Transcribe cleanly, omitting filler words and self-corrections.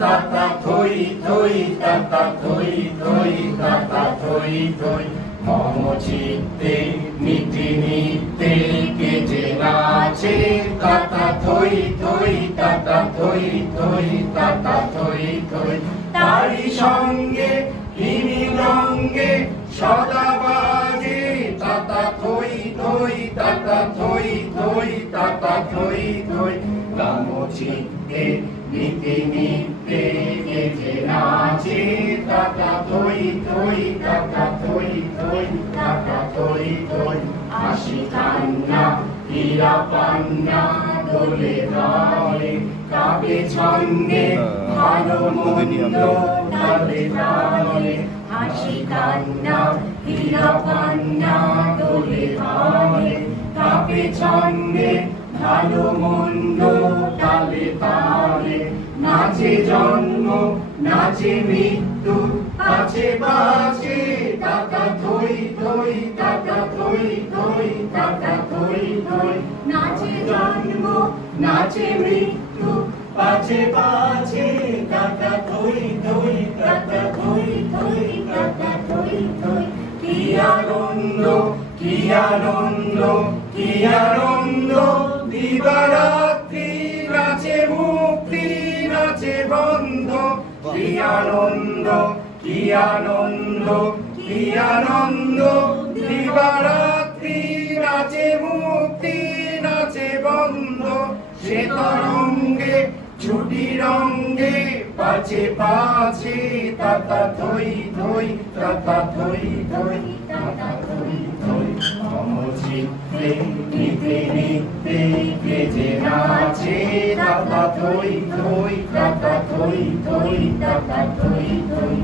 তাতা থই থই তাতা থই থই তাতা থই থই মম চিত্তে নিতে নিতে কে যে নাচে তাতা থই থই তাতা থই থই তাতা থই থই তারি সঙ্গে হিমি রঙ্গে সদা বাজে তাতা থই থই তাতা থই থই তাতা থই থই মম চিত্তে নিতে নিতে কে যে নাচে তাতা থই থই তাতা থই থই তাতা থই থই হাসি কান্না হীরা পান্না দোলে দলে কাবে ছন্দে ভালো মন্দ তালে তালে হাসি কান্না হীরা পান্না দোলে দলে কাবে ছন্দে ভালো মন্দ তালে তালে নাচে জন্ম নাচে মৃত্যু পাছে পাছে তাতা থই থই তাতা থই থই তাতা থই থই নাচে জন্ম নাচে মৃত্যু পাছে পাছে তাতা থই থই তাতা থই থই তাতা থই থই কি আনন্দ কি আনন্দ কি আনন্দ দিবারাত্রি নাচে মুক্তি নাচে বন্ধ কি আনন্দ কি আনন্দ কি আনন্দ দিবারাত্রি নাচে মুক্তি নাচে বন্ধ সে তরঙ্গে ছুটি রঙ্গে পাছে পাছে তাতা থই থই তাতা থই থই তাতা থই থই মম চিত্তে নিতে নিতে কে যে নাচে তাতা থই থই তাতা থই থই তাতা থই থই।